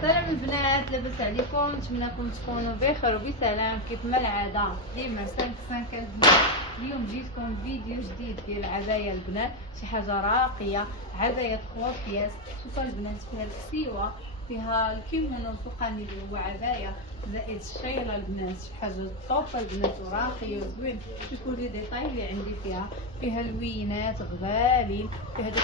سلام البنات، لاباس عليكم؟ نتمنىكم تكونوا بخير وبسلام كيف ما العاده ديما 5 البنات. اليوم جيتكم فيديو جديد ديال العبايه البنات، شي حاجه راقيه، عبايه 3 بياس. شوفوا البنات، فيها الكسيوه، فيها الكيمونو الفوقاني اللي هو عبايه زائد الشيله البنات، شي حاجه طوب البنات وراقيه وزوين. شوفوا لي ديتاي اللي عندي فيها الوينات غزالين، فيها داك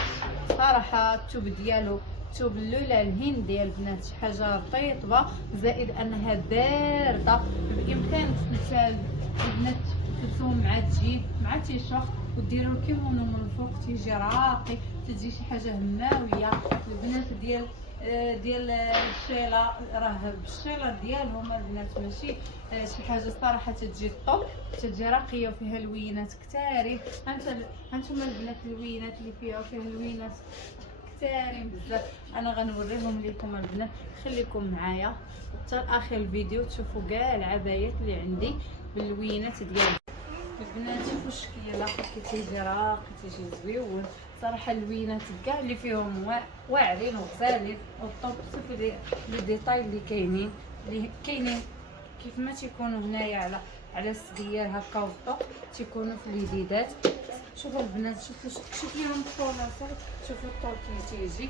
صراحه الثوب ديالو ثوب اللولا الهندي البنات، شي حاجه رطيبه زائد انها بارده. بامكانك البنات تلبسوهم مع الجيب مع تيشيرت وديروا الكيمونو من الفوق، تيجي راقي، تجي شي حاجه هماويه. البنات ديال الشيله راه بالشيله ديالهم البنات، ماشي شي حاجه صراحه تجي الطوب، تجي راقيه وفيها الوينات كتاري. هانتوما البنات الوينات اللي فيها الوينات كثارين بزاف. انا غنوريهم لكم البنات، خليكم معايا حتى لاخر الفيديو تشوفوا كاع العبايات اللي عندي بالوينات ديالي البنات. شوفوا الشكيله كي تيجي راقي، تيجي زويون صراحه. الوينات كاع اللي فيهم واعرين وغزالين، والطوب شوفوا لي ديتاي اللي كاينين كيف ما تيكونوا هنايا على السدير هكا، والطوب تيكونوا في اليديدات. شوفوا البنات، شوفوا فيهم الطولات، شوفوا الطول كي تيجي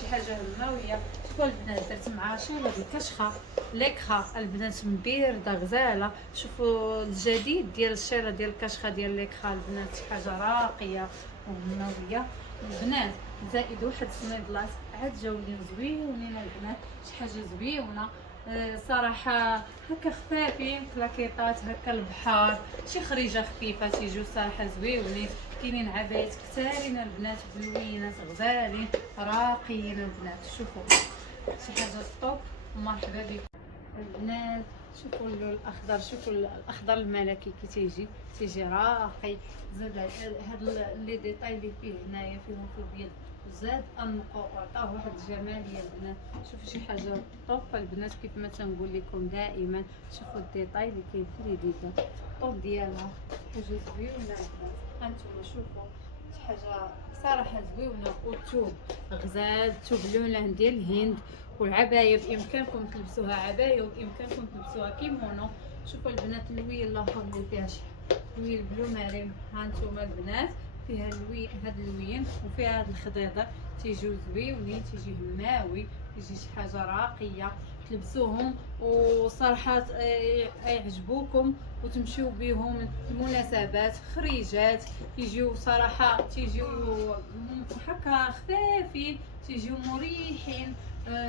شي حاجه هماويه. شوفوا البنات، درت مع شيله بالكشخه ليكخا البنات مبيرده غزاله. شوفوا الجديد ديال الشيله ديال الكشخه ديال ليكخا البنات، شي حاجه راقيه وهماويه البنات. زائد واحد السنيدلات عاد جاولين زويونين البنات، شي حاجه زويونه صراحه. هكا خفافين كلاكيطات هكا البحر، شي خريجه خفيفه تيجيو صراحه زويونين. كاينين عبايات كثارين البنات بالوينات غزالين راقيين البنات. شوفوا شي حاجه طوب، مرحبا بكم البنات. شوفوا اللون الاخضر، شوفوا الاخضر الملكي كي تيجي راقي. زاد هاد لي ديتاي اللي فيه هنايا فيهم في البيض، زاد انقوا عطاه واحد الجماليه البنات. شوفوا شي حاجه طوب البنات كيف ما تنقول لكم دائما. شوفوا الديتاي اللي كاين في اليديده، الطوب ديالها حاجه زويونه البنات. هانتوما شوفوا شي حاجه صراحه زويونه. والثوب غزال، ثوب لون ديال الهند. والعبايه بامكانكم تلبسوها عبايه وبامكانكم تلبسوها كيمونو. شوفوا البنات الويل الاخر اللي فيها شي ويل بلو مارين، هانتوما البنات فيها هاد الوين وفيها هاد الخضيضه، تيجيو زويونين، تيجي هماوي، تيجي شي حاجه راقيه تلبسوهم وصراحه يعجبوكم وتمشيو بهم المناسبات. خريجات تيجيو صراحه، تيجيو هكا خفافين، تيجيو مريحين،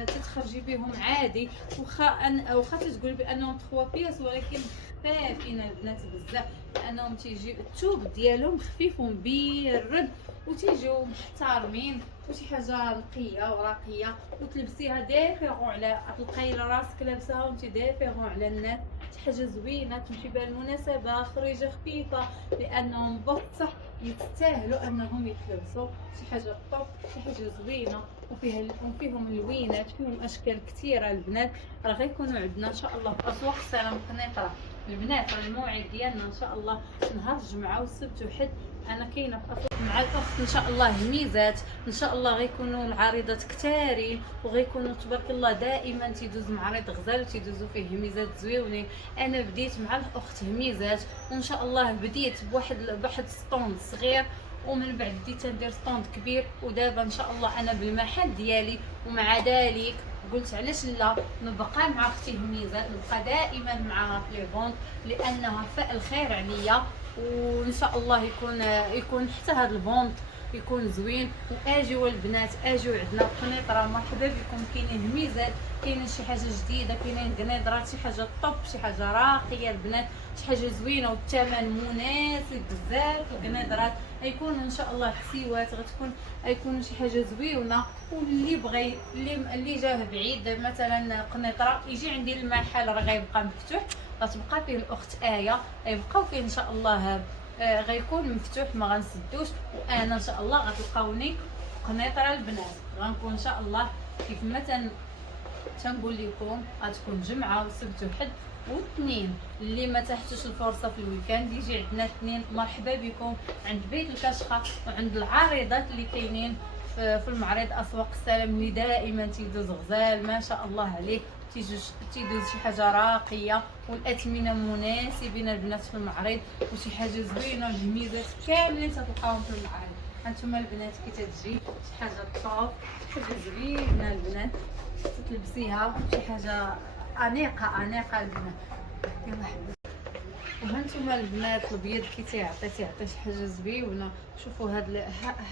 تتخرجي بهم عادي. واخا تقول بانهم 3 بياس ولكن خفافين البنات بزاف، لانهم تيجي الثوب ديالهم خفيف ومبيرد وتيجيو محترمين وشي حاجه نقيه وراقيه. وتلبسيها دافيغو على تلقاي راسك لابساها وانت دافيغو على الناس، شي حاجه زوينه تمشي بها المناسبه. خريجه خفيفه لانهم بصح يستاهلوا انهم يتلبسوا، شي حاجه طوب، شي حاجه زوينه. وفيهم الوينات، فيهم اشكال كثيره البنات. راه غيكونوا عندنا ان شاء الله في اسواق السلام قنيطره البنات. الموعد ديالنا ان شاء الله نهار الجمعه والسبت وحد، انا كاينه في اسواق مع الاخت ان شاء الله ميزات. ان شاء الله غيكونوا العارضات كثارين وغيكونوا تبارك الله دائما تيدوز معرض غزال وتيدوزوا فيه ميزات زويونين. انا بديت مع الاخت ميزات وان شاء الله بديت بواحد ستوند صغير، ومن بعد بديت ندير ستوند كبير. ودابا ان شاء الله انا بالمحل ديالي، ومع ذلك قلت علاش لا نبقى مع اختي هميزه، نبقى دائما معها في لي فونت لانها فاء الخير عليا. وان شاء الله يكون حتى هذا الفونت يكون زوين. واجيو البنات، اجيو عندنا قنيطره، مرحبا بكم. كاينين هميزات، كاينين شي حاجه جديده، كاينين قنيطرات، شي حاجه طوب، شي حاجه راقيه البنات، شي حاجه زوينه والثمن مناسب بزاف. القنيطرات غيكونوا ان شاء الله كسيوات، غيكونوا شي حاجه زويونه. واللي بغى اللي جاه بعيد مثلا قنيطره يجي عندي المحل، راه غيبقى مفتوح، غتبقى فيه الاخت ايه، غيبقاو فيه ان شاء الله غيكون مفتوح ما غنسدوش. وانا ان شاء الله غتلقاوني قنيطره البنات، غنكون ان شاء الله كيف ما تنقول لكم غتكون جمعه وسبت وحد واثنين. اللي ما تحتش الفرصه في الويكاند يجي عندنا اثنين، مرحبا بكم عند بيت الكشخه وعند العارضات اللي كاينين في المعرض اسواق السلام اللي دائما تيدوز غزال ما شاء الله عليه، تيدوز شي حاجه راقيه، والاثمنه مناسبين البنات في المعرض، وشي حاجه زوينه. الجميزات كاملين تلقاوهم في المعرض. هانتوما البنات كي تجي شي حاجه طوب، شي حاجه زوينه البنات تلبسيها، شي حاجه انيقه البنات. يلا حبيبي، وهانتوما البنات الابيض كي تيعطي شي حاجه زوينه. شوفوا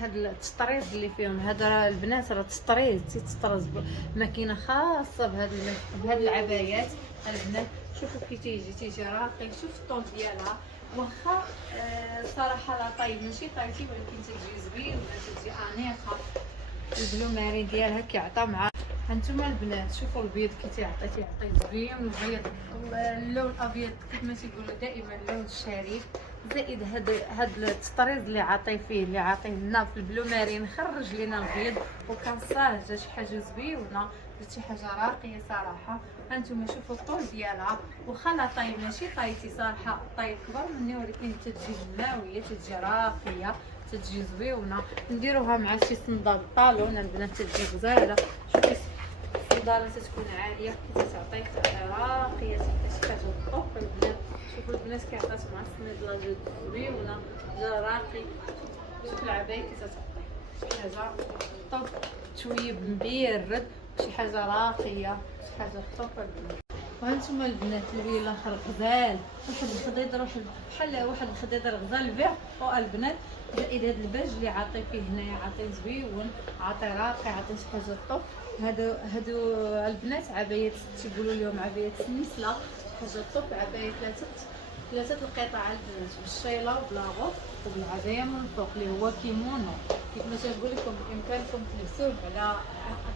هاد التطريز اللي فيهم، هذا راه البنات راه تيتطرز ماكينه خاصه بهاد العبايات البنات. شوفوا كي تيجي راقي، شوف الطون ديالها، واخا صراحه لا طاي ماشي طايتي، ولكن تجي زوينه، تجي انيقه. البلو ماري ديالها كيعطى مع هانتوما البنات. شوفوا البيض كي تيعطي زوين، البيض اللون الابيض كيف ما تيقولوا دائما اللون الشريف، زائد هاد التطريز اللي عاطي لنا في البلو مارين، خرج لينا البيض وكنصاه جا شي حاجه زوينه، شي حاجه راقيه صراحه. هانتوما شوفوا الطول ديالها، واخا لا طاي ماشي طايتي صراحه، طاي كبر مني، ولكن تتجي ماويه، تتجي راقيه، تتجي زوينه. نديروها مع شي صندال طالون البنات، تتجي غزاله. شوفي الصنداله تتكون عاليه، كي تعطي راقيه، تعطي شي حاجه طوب البنات. شوفوا البنات كيعطات مع الصنداله جات زوينه، جا راقي. شوف العبايه كي تعطي شي حاجه طوب، شويه مبيرد، شي حاجه راقيه، شي حاجه طوب البنات. وهانتوما البنات الويل الاخر غزال، واحد الخضيضر، بحال واحد الخضيضر غزال البيع فوق البنات، زائد هاد الباج اللي عاطي فيه هنايا، عاطي زويون، عاطي راقي، عاطي شي حاجه طوب. هادو البنات عبايات تيقولوا لهم عبايات النسله، حاجه طوب، عبايه ثلاثه القطع البنات، بالشيله وبلاغوط وبالعبايه من الفوق اللي هو كيمونو. كيف ما تنقول لكم بامكانكم تلبسوه على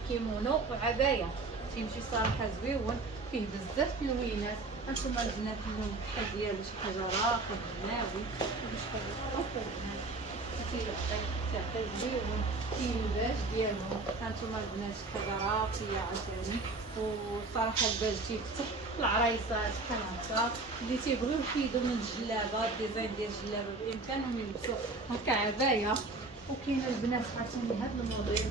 كيمونو وعبايه، تيمشي صراحه زويون، فيه بزاف اللوينات. هانتوما البنات اللون بحال ديالو شي حاجه راقيه بناوي، شي حاجه طوب البنات، تعطي زويون. كاين الباج ديالهم، هانتوما البنات شي حاجه راقيه عاوتاني، وصراحه الباج تيفتح العرايسات بحال هكا اللي تيبغيو يحيدوا من الجلابه، الديزاين ديال الجلابه بامكانهم يلبسوا هكا عبايه. وكاين البنات عاوتاني هاد الموديل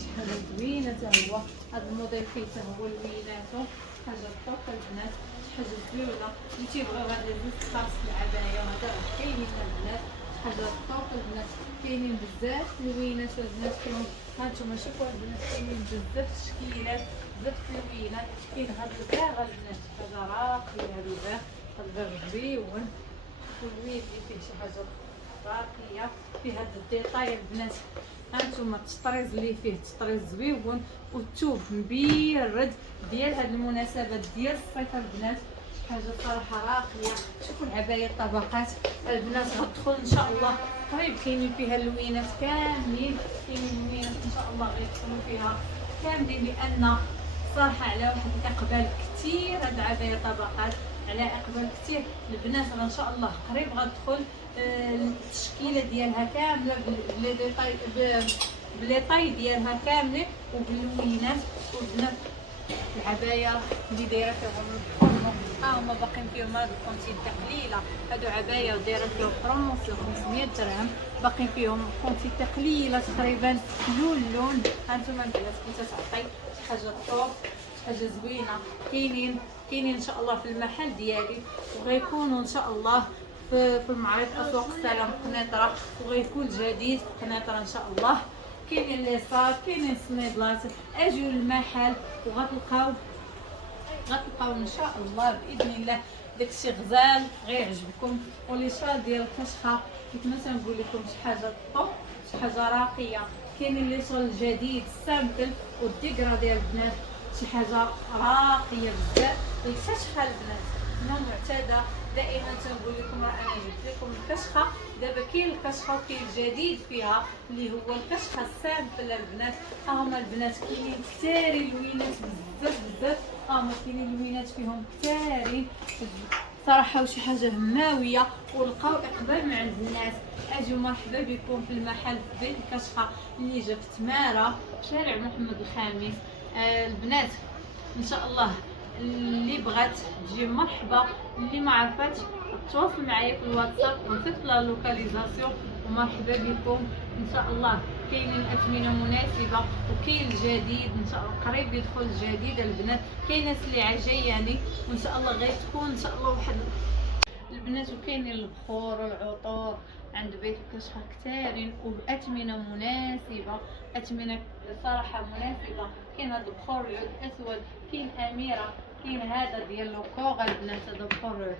شي حاجه زوينه حتى هو، هاد الموديل فيه حتى هو لويناتو، حاجه طوب البنات، شي حاجه زوينه. اللي تيبغيو هاد الزيت خاص بالعبايه وهذا راه كاينين البنات، حاجه طوب البنات. كاينين بزاف اللوينات البنات فيهم، هانتوما شوفوا البنات كاينين بزاف التشكيلات، بزاف اللوينات. كاين هاد الباغ البنات، حاجه راقيه، هاد الباغ زويون. شوفوا الويد اللي فيه شي حاجه راقيه، فيه هاد الديطاي البنات. هانتوما التطريز اللي فيه تطريز زويون، والثوب مبيرد ديال هاد المناسبات ديال الصيف البنات، حاجه صراحه راقيه. شوفوا العبايه الطبقات البنات غتدخل ان شاء الله قريب، كاينين فيها اللوينات كاملين، كاينين اللوينات ان شاء الله غيدخلوا فيها كاملين، لان صراحه على واحد الاقبال كثير هاد العبايه طبقات، على اقبال كثير البنات. ان شاء الله قريب غتدخل التشكيله ديالها كامله بلي طاي ديالها كامله وباللوينات. والبنات العبايه اللي دايره فيهم البرومو، هما باقيين فيهم هاد الكونتي تقليله، هادو عبايه ودايره فيهم بروموسيون 500 درهم، باقيين فيهم كونتي تقليله تقريبا لون. هانتوما البنات كي تعطي شي حاجه طوب، شي حاجه زوينه. كاينين ان شاء الله في المحل ديالي، وغيكونوا ان شاء الله في المعرض اسواق السلام قنيطره، وغيكون جديد في قنيطره ان شاء الله. كاينين لي صاد، كاينين سميدلات، اجيو للمحل وغتلقاو ان شاء الله باذن الله داكشي غزال غيعجبكم. ولي شال ديال الكشخه كيف ما تنقول لكم شي حاجه طوب، شي حاجه راقيه. كاينين لي شال الجديد السامبل والديكرا ديال البنات، شي حاجه راقيه بزاف. الكشخه البنات انا معتاده دائما تنقول لكم راه انا جبت لكم الكشخه، دابا كاين الكشخه وكاين الجديد فيها اللي هو الكشخه السامبل البنات. هما البنات كاينين كثارين لوينات بزاف، هما كاينين لوينات فيهم كثارين صراحه، وشي حاجه هماويه، ولقاو اقبال مع عند الناس. اجيو مرحبا بكم في المحل في بيت الكشخه اللي جا في تماره شارع محمد الخامس. البنات ان شاء الله اللي بغات تجي مرحبا، اللي ما عرفاتش تواصل معايا في الواتساب ونصيفط لها اللوكاليزاسيون ومرحبا بكم ان شاء الله. كاينين اثمنه مناسبه وكاين الجديد ان شاء الله قريب يدخل الجديد البنات. كاينه سلعه جايه يعني وان شاء الله غتكون ان شاء الله واحد البنات. وكاينين البخور والعطور عند بيت كشخه كثارين وباثمنه مناسبه، اثمنه صراحه مناسبه. كاين هذا البخور العود الاسود، كاين اميره، كاين هذا ديال لوكوغ البنات، هذا بخور